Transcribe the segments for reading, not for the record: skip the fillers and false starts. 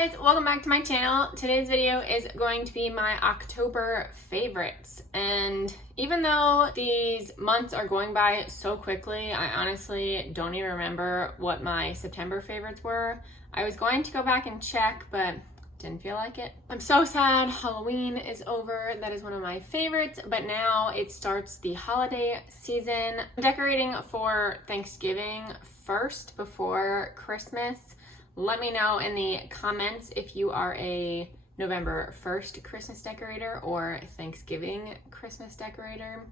guys, welcome back to my channel. Today's video is going to be my October favorites, and even though these months are going by so quickly, I honestly don't even remember what my September favorites were. I was going to go back and check, but didn't feel like it. I'm so sad Halloween is over. That is one of my favorites, but now it starts the holiday season. I'm decorating for Thanksgiving first before Christmas. Let me know in the comments if you are a November 1st Christmas decorator or Thanksgiving Christmas decorator.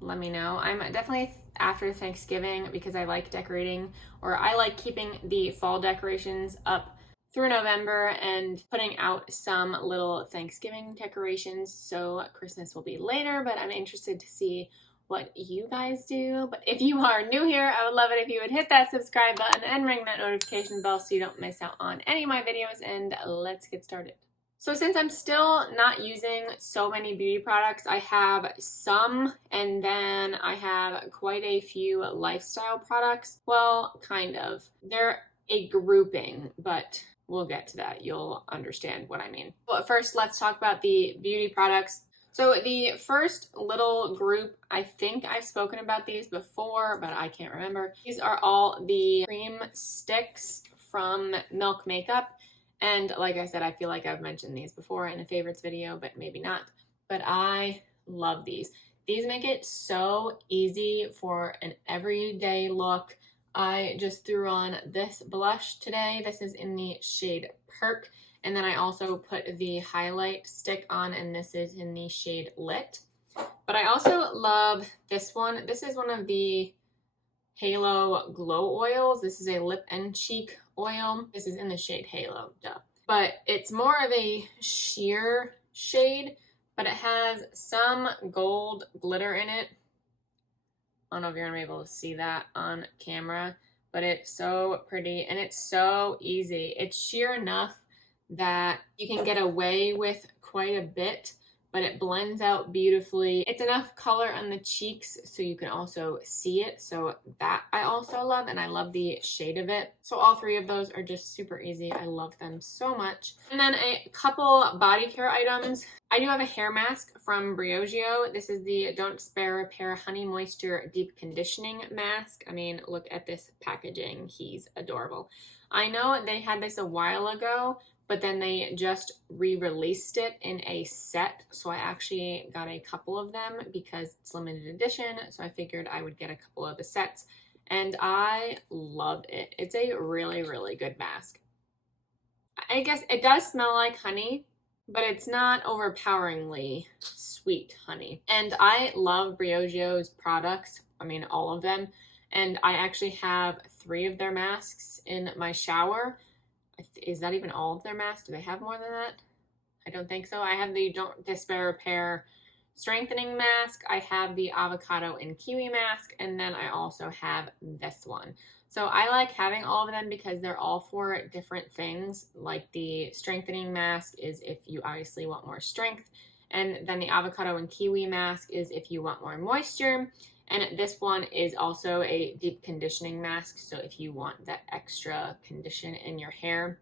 Let me know. I'm definitely after Thanksgiving because I like decorating, or I like keeping the fall decorations up through November and putting out some little Thanksgiving decorations, so Christmas will be later, but I'm interested to see what you guys do. But if you are new here, I would love it if you would hit that subscribe button and ring that notification bell so you don't miss out on any of my videos, and let's get started. So since I'm still not using so many beauty products, I have some, and then I have quite a few lifestyle products. Well, kind of. They're a grouping, but we'll get to that. You'll understand what I mean. But first, let's talk about the beauty products. So the first little group, I think I've spoken about these before, but I can't remember. These are all the cream sticks from Milk Makeup. And like I said, I feel like I've mentioned these before in a favorites video, but maybe not. But I love these. These make it so easy for an everyday look. I just threw on this blush today. This is in the shade Perk. And then I also put the highlight stick on, and this is in the shade Lit. But I also love this one. This is one of the Halo Glow Oils. This is a lip and cheek oil. This is in the shade Halo, duh. But it's more of a sheer shade, but it has some gold glitter in it. I don't know if you're gonna be able to see that on camera, but it's so pretty and it's so easy. It's sheer enough that you can get away with quite a bit, but it blends out beautifully. It's enough color on the cheeks so you can also see it. So that I also love, and I love the shade of it. So all three of those are just super easy. I love them so much. And then a couple body care items. I do have a hair mask from Briogeo. This is the Don't Spare Repair Honey Moisture Deep Conditioning Mask. I mean, look at this packaging. He's adorable. I know they had this a while ago, but then they just re-released it in a set. So I actually got a couple of them because it's limited edition. So I figured I would get a couple of the sets, and I love it. It's a really, really good mask. I guess it does smell like honey, but it's not overpoweringly sweet honey. And I love Briogeo's products. I mean, all of them. And I actually have 3 of their masks in my shower. Is that even all of their masks? Do they have more than that? I don't think so. I have the Don't Despair Repair Strengthening Mask. I have the Avocado and Kiwi Mask. And then I also have this one. So I like having all of them because they're all for different things. Like the Strengthening Mask is if you obviously want more strength. And then the Avocado and Kiwi Mask is if you want more moisture. And this one is also a deep conditioning mask, so if you want that extra condition in your hair.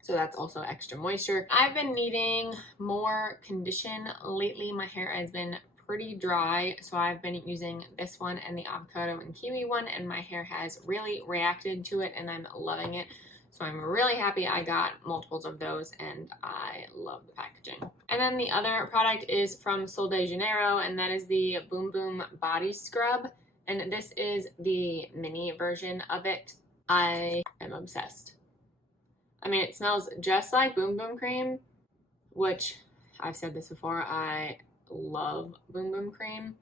So that's also extra moisture. I've been needing more condition lately. My hair has been pretty dry, so I've been using this one and the Avocado and Kiwi one, and my hair has really reacted to it, and I'm loving it. So I'm really happy I got multiples of those, and I love the packaging. And then the other product is from Sol de Janeiro, and that is the Boom Boom Body Scrub. And this is the mini version of it. I am obsessed. I mean, it smells just like Boom Boom Cream, which I've said this before, I love Boom Boom Cream.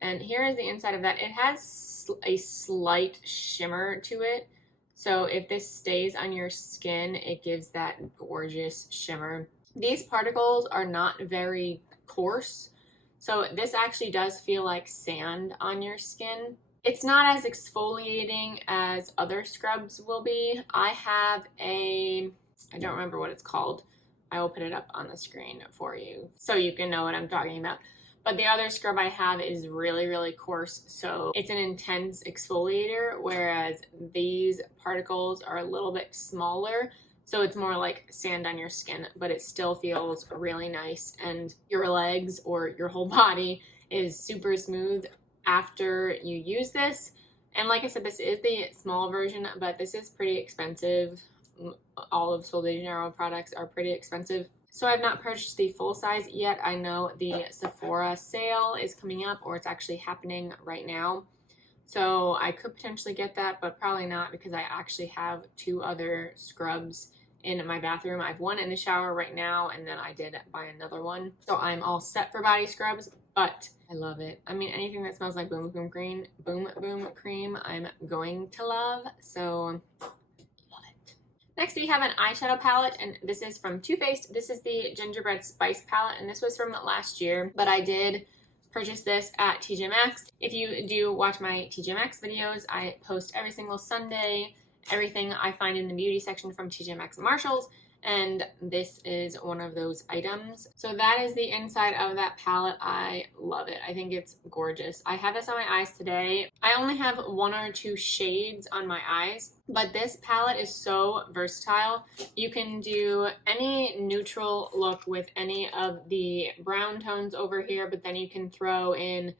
And here is the inside of that. It has a slight shimmer to it. So if this stays on your skin, it gives that gorgeous shimmer. These particles are not very coarse, so this actually does feel like sand on your skin. It's not as exfoliating as other scrubs will be. I have I don't remember what it's called. I will put it up on the screen for you so you can know what I'm talking about. But the other scrub I have is really, really coarse, so it's an intense exfoliator, whereas these particles are a little bit smaller, So it's more like sand on your skin, but it still feels really nice. And your legs or your whole body is super smooth after you use this. And like I said, this is the small version, but this is pretty expensive. All of Sol de Janeiro products are pretty expensive. So I've not purchased the full size yet. I know the Sephora sale is coming up, or it's actually happening right now. So I could potentially get that, but probably not, because I actually have 2 other scrubs in my bathroom. I have one in the shower right now, and then I did buy another one. So I'm all set for body scrubs, but I love it. I mean, anything that smells like Boom Boom Cream, I'm going to love. So love it. Next, we have an eyeshadow palette, and this is from Too Faced. This is the Gingerbread Spice palette, and this was from last year, but I did purchase this at TJ Maxx. If you do watch my TJ Maxx videos, I post every single Sunday everything I find in the beauty section from TJ Maxx and Marshalls, and this is one of those items. So that is the inside of that palette. I love it. I think it's gorgeous. I have this on my eyes today. I only have 1 or 2 shades on my eyes, but this palette is so versatile. You can do any neutral look with any of the brown tones over here, but then you can throw in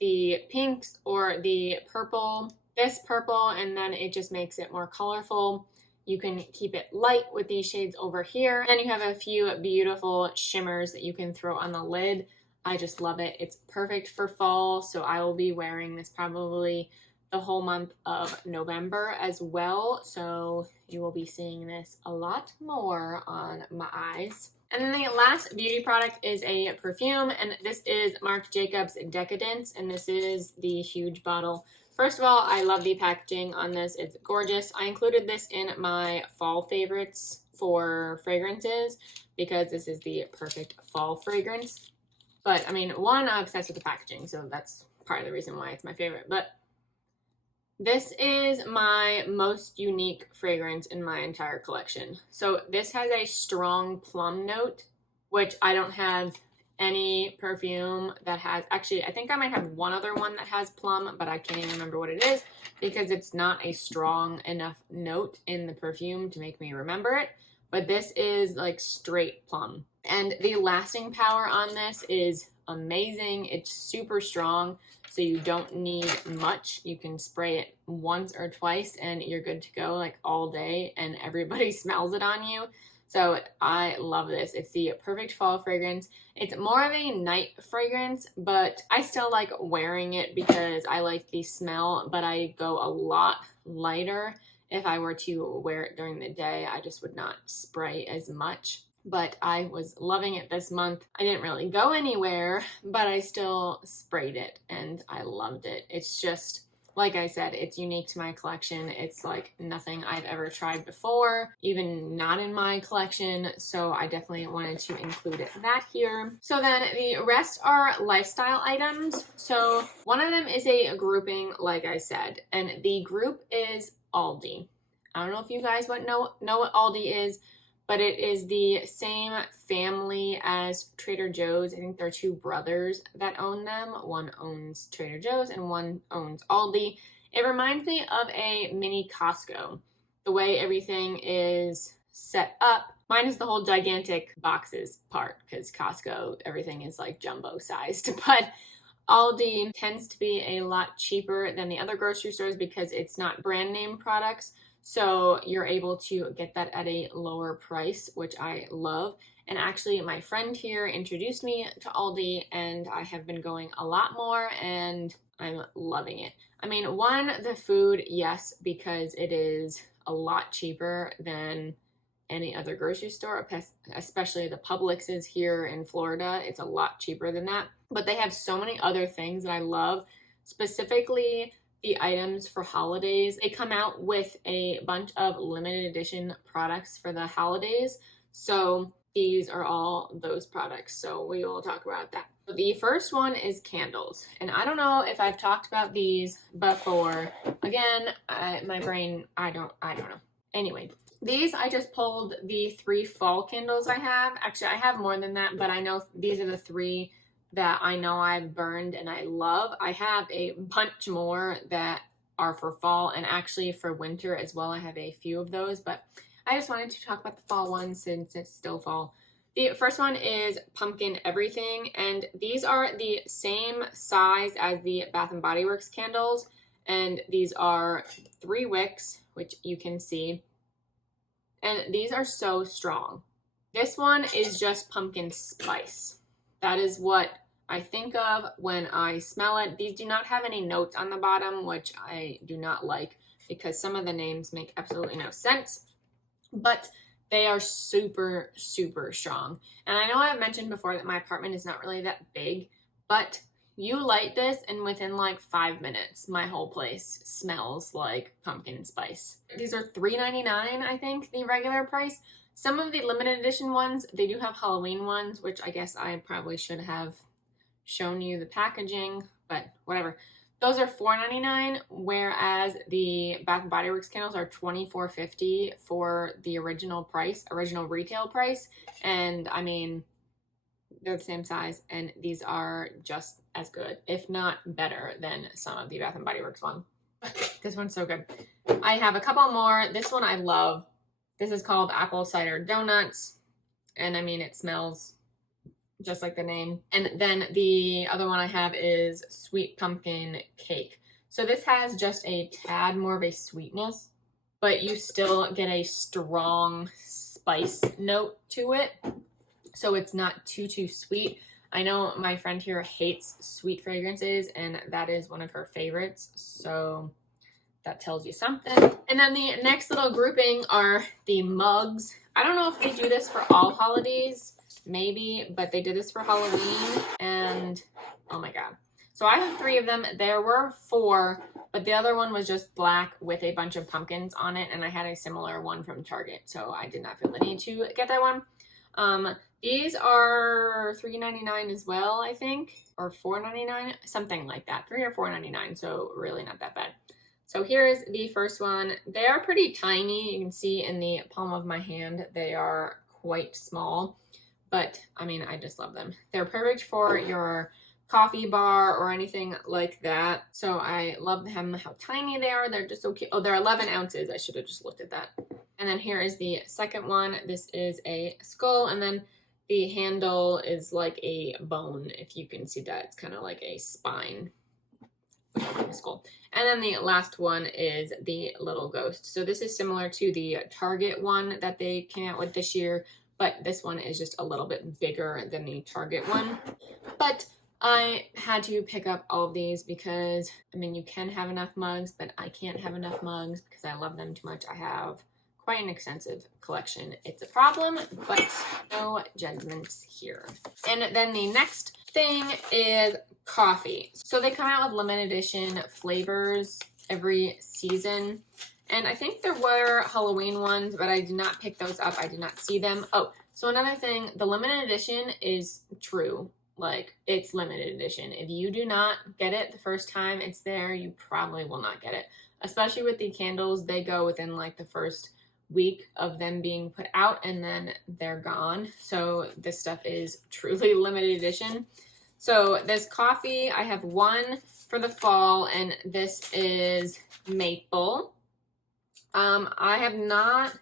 the pinks or the purple, this purple, and then it just makes it more colorful. You can keep it light with these shades over here. Then you have a few beautiful shimmers that you can throw on the lid. I just love it. It's perfect for fall, so I will be wearing this probably the whole month of November as well. So you will be seeing this a lot more on my eyes. And then the last beauty product is a perfume, and this is Marc Jacobs Decadence, and this is the huge bottle. First of all, I love the packaging on this. It's gorgeous. I included this in my fall favorites for fragrances because this is the perfect fall fragrance. But I mean, one, I'm obsessed with the packaging, so that's part of the reason why it's my favorite. But this is my most unique fragrance in my entire collection. So this has a strong plum note, which I don't have any perfume that has. Actually, I think I might have one other one that has plum, but I can't even remember what it is because it's not a strong enough note in the perfume to make me remember it. But this is like straight plum. And the lasting power on this is amazing. It's super strong, so you don't need much. You can spray it once or twice and you're good to go, like all day, and everybody smells it on you. So I love this. It's the perfect fall fragrance. It's more of a night fragrance, but I still like wearing it because I like the smell, but I go a lot lighter. If I were to wear it during the day, I just would not spray as much. But I was loving it this month. I didn't really go anywhere, but I still sprayed it and I loved it. It's just, like I said, it's unique to my collection. It's like nothing I've ever tried before, even not in my collection. So I definitely wanted to include that here. So then the rest are lifestyle items. So one of them is a grouping, like I said, and the group is Aldi. I don't know if you guys know what Aldi is, but it is the same family as Trader Joe's. I think they're 2 brothers that own them. One owns Trader Joe's and one owns Aldi. It reminds me of a mini Costco, the way everything is set up, minus the whole gigantic boxes part, because Costco, everything is like jumbo sized. But Aldi tends to be a lot cheaper than the other grocery stores because it's not brand name products. So you're able to get that at a lower price, which I love. And actually, my friend here introduced me to Aldi, and I have been going a lot more, and I'm loving it. I mean, one, the food, yes, because it is a lot cheaper than any other grocery store, especially the Publix is here in Florida. It's a lot cheaper than that. But they have so many other things that I love, specifically the items for holidays. They come out with a bunch of limited edition products for the holidays. So these are all those products. So we will talk about that. The first one is candles. And I don't know if I've talked about these before. Again, my brain, I don't know. Anyway, these, I just pulled the 3 fall candles I have. Actually, I have more than that, but I know these are the 3 that I know I've burned and I love. I have a bunch more that are for fall and actually for winter as well. I have a few of those, but I just wanted to talk about the fall ones since it's still fall. The first one is Pumpkin Everything, and these are the same size as the Bath & Body Works candles, and these are 3 wicks, which you can see, and these are so strong. This one is just pumpkin spice. That is what I think of when I smell it. These do not have any notes on the bottom, which I do not like because some of the names make absolutely no sense, but they are super, super strong. And I know I've mentioned before that my apartment is not really that big, but you light this and within like 5 minutes, my whole place smells like pumpkin spice. These are $3.99, I think, the regular price. Some of the limited edition ones, they do have Halloween ones, which I guess I probably should have shown you the packaging, but whatever. Those are $4.99, whereas the Bath & Body Works candles are $24.50 for the original retail price. And I mean, they're the same size, and these are just as good, if not better, than some of the Bath & Body Works one. This one's so good. I have a couple more. This one I love. This is called Apple Cider Donuts, and I mean, it smells just like the name. And then the other one I have is Sweet Pumpkin Cake. So this has just a tad more of a sweetness, but you still get a strong spice note to it. So it's not too sweet. I know my friend here hates sweet fragrances, and that is one of her favorites. So that tells you something. And then the next little grouping are the mugs. I don't know if they do this for all holidays, maybe, but they did this for Halloween, and oh my god. So I have 3 of them. There were 4, but the other one was just black with a bunch of pumpkins on it, and I had a similar one from Target, so I did not feel the need to get that one. These are $3.99 as well, I think, or $4.99, something like that, $3 or $4.99, so really not that bad. So here's the first one. They are pretty tiny. You can see in the palm of my hand, they are quite small. But, I mean, I just love them. They're perfect for your coffee bar or anything like that. So I love them, how tiny they are. They're just so cute. Oh, they're 11 ounces. I should have just looked at that. And then here is the second one. This is a skull. And then the handle is like a bone, if you can see that. It's kind of like a spine. Skull. And then the last one is the little ghost. So this is similar to the Target one that they came out with this year, but this one is just a little bit bigger than the Target one. But I had to pick up all of these because, I mean, you can have enough mugs, but I can't have enough mugs because I love them too much. I have quite an extensive collection. It's a problem, but no judgments here. And then the next thing is coffee. So they come out with limited edition flavors every season. And I think there were Halloween ones, but I did not pick those up. I did not see them. Oh, so another thing, the limited edition is true. Like, it's limited edition. If you do not get it the first time it's there, you probably will not get it. Especially with the candles, they go within like the first week of them being put out and then they're gone. So this stuff is truly limited edition. So this coffee, I have one for the fall, and this is maple. I have not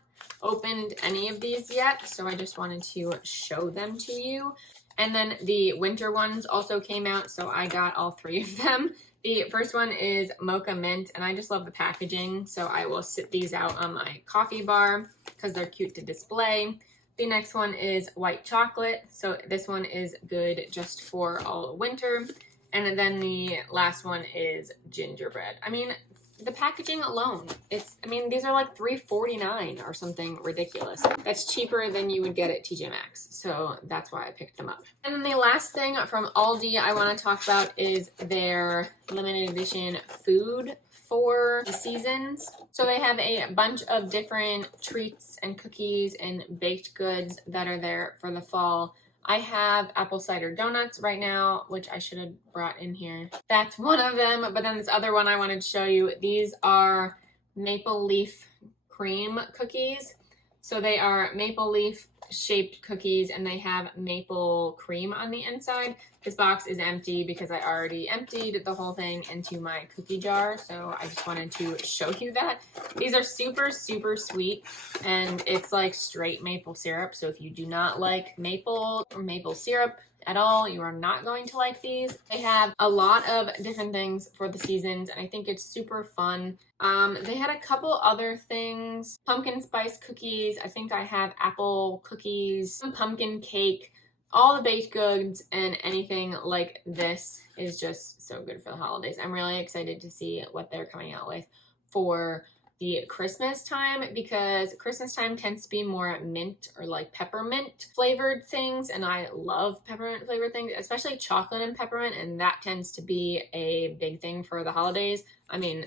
opened any of these yet, so I just wanted to show them to you. And then the winter ones also came out, so I got all 3 of them. The first one is Mocha Mint, and I just love the packaging, so I will sit these out on my coffee bar because they're cute to display. The next one is White Chocolate, so this one is good just for all winter. And then the last one is Gingerbread. I mean, the packaging alone, these are like $3.49 or something ridiculous. That's cheaper than you would get at TJ Maxx, so that's why I picked them up. And then the last thing from Aldi I want to talk about is their limited edition food for the seasons. So they have a bunch of different treats and cookies and baked goods that are there for the fall. I have apple cider donuts right now, which I should have brought in here. That's one of them, but then this other one I wanted to show you. These are maple leaf cream cookies. So they are maple leaf shaped cookies and they have maple cream on the inside. This box is empty because I already emptied the whole thing into my cookie jar, so I just wanted to show you that. These are super, super sweet, and it's like straight maple syrup, so if you do not like maple or maple syrup at all, you are not going to like these. They have a lot of different things for the seasons, and I think it's super fun. They had a couple other things. Pumpkin spice cookies. I think I have apple cookies, some pumpkin cake. All the baked goods and anything like this is just so good for the holidays. I'm really excited to see what they're coming out with for the Christmas time, because Christmas time tends to be more mint or like peppermint flavored things, and I love peppermint flavored things, especially chocolate and peppermint, and that tends to be a big thing for the holidays. I mean,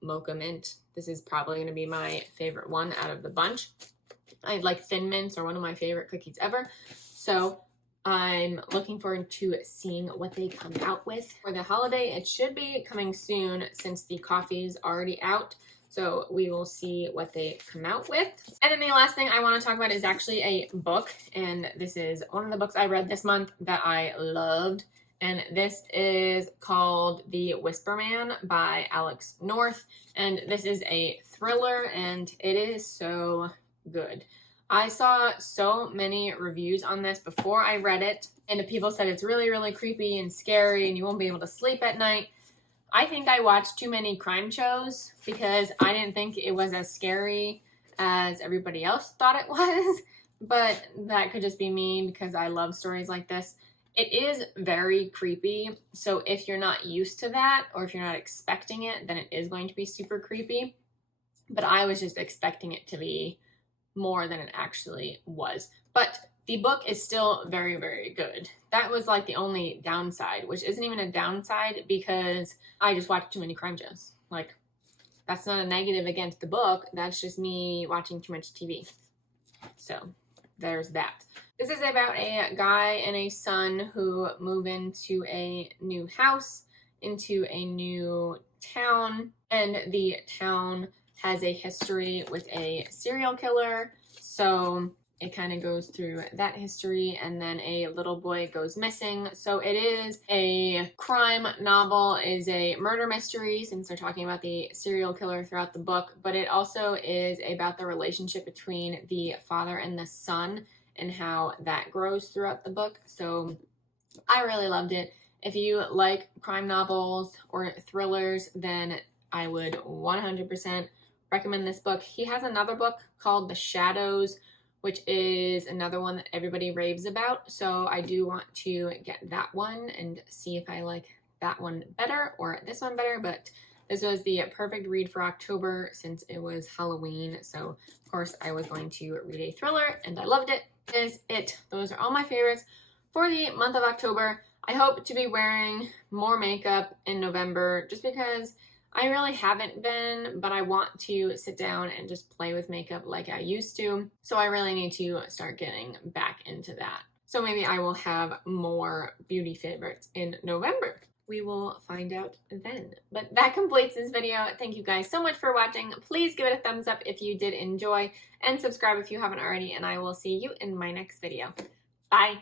Mocha Mint, this is probably going to be my favorite one out of the bunch. I like Thin Mints are one of my favorite cookies ever. So I'm looking forward to seeing what they come out with for the holiday. It should be coming soon since the coffee is already out. So we will see what they come out with. And then the last thing I want to talk about is actually a book. And this is one of the books I read this month that I loved. And this is called The Whisper Man by Alex North. And this is a thriller, and it is so good. I saw so many reviews on this before I read it, and people said it's really, really creepy and scary and you won't be able to sleep at night. I think I watched too many crime shows because I didn't think it was as scary as everybody else thought it was, but that could just be me because I love stories like this. It is very creepy, so if you're not used to that or if you're not expecting it, then it is going to be super creepy, but I was just expecting it to be more than it actually was. But the book is still very, very good. That was like the only downside, which isn't even a downside because I just watched too many crime shows. Like, that's not a negative against the book. That's just me watching too much TV. So there's that. This is about a guy and a son who move into a new house, into a new town, and the town has a history with a serial killer, so it kind of goes through that history, and then a little boy goes missing. So it is a crime novel, is a murder mystery, since they're talking about the serial killer throughout the book, but it also is about the relationship between the father and the son and how that grows throughout the book. So I really loved it. If you like crime novels or thrillers, then I would 100% recommend this book. He has another book called The Shadows, which is another one that everybody raves about. So I do want to get that one and see if I like that one better or this one better. But this was the perfect read for October since it was Halloween. So of course I was going to read a thriller and I loved it. That is it. Those are all my favorites for the month of October. I hope to be wearing more makeup in November just because I really haven't been, but I want to sit down and just play with makeup like I used to. So I really need to start getting back into that. So maybe I will have more beauty favorites in November. We will find out then. But that completes this video. Thank you guys so much for watching. Please give it a thumbs up if you did enjoy, and subscribe if you haven't already, and I will see you in my next video. Bye!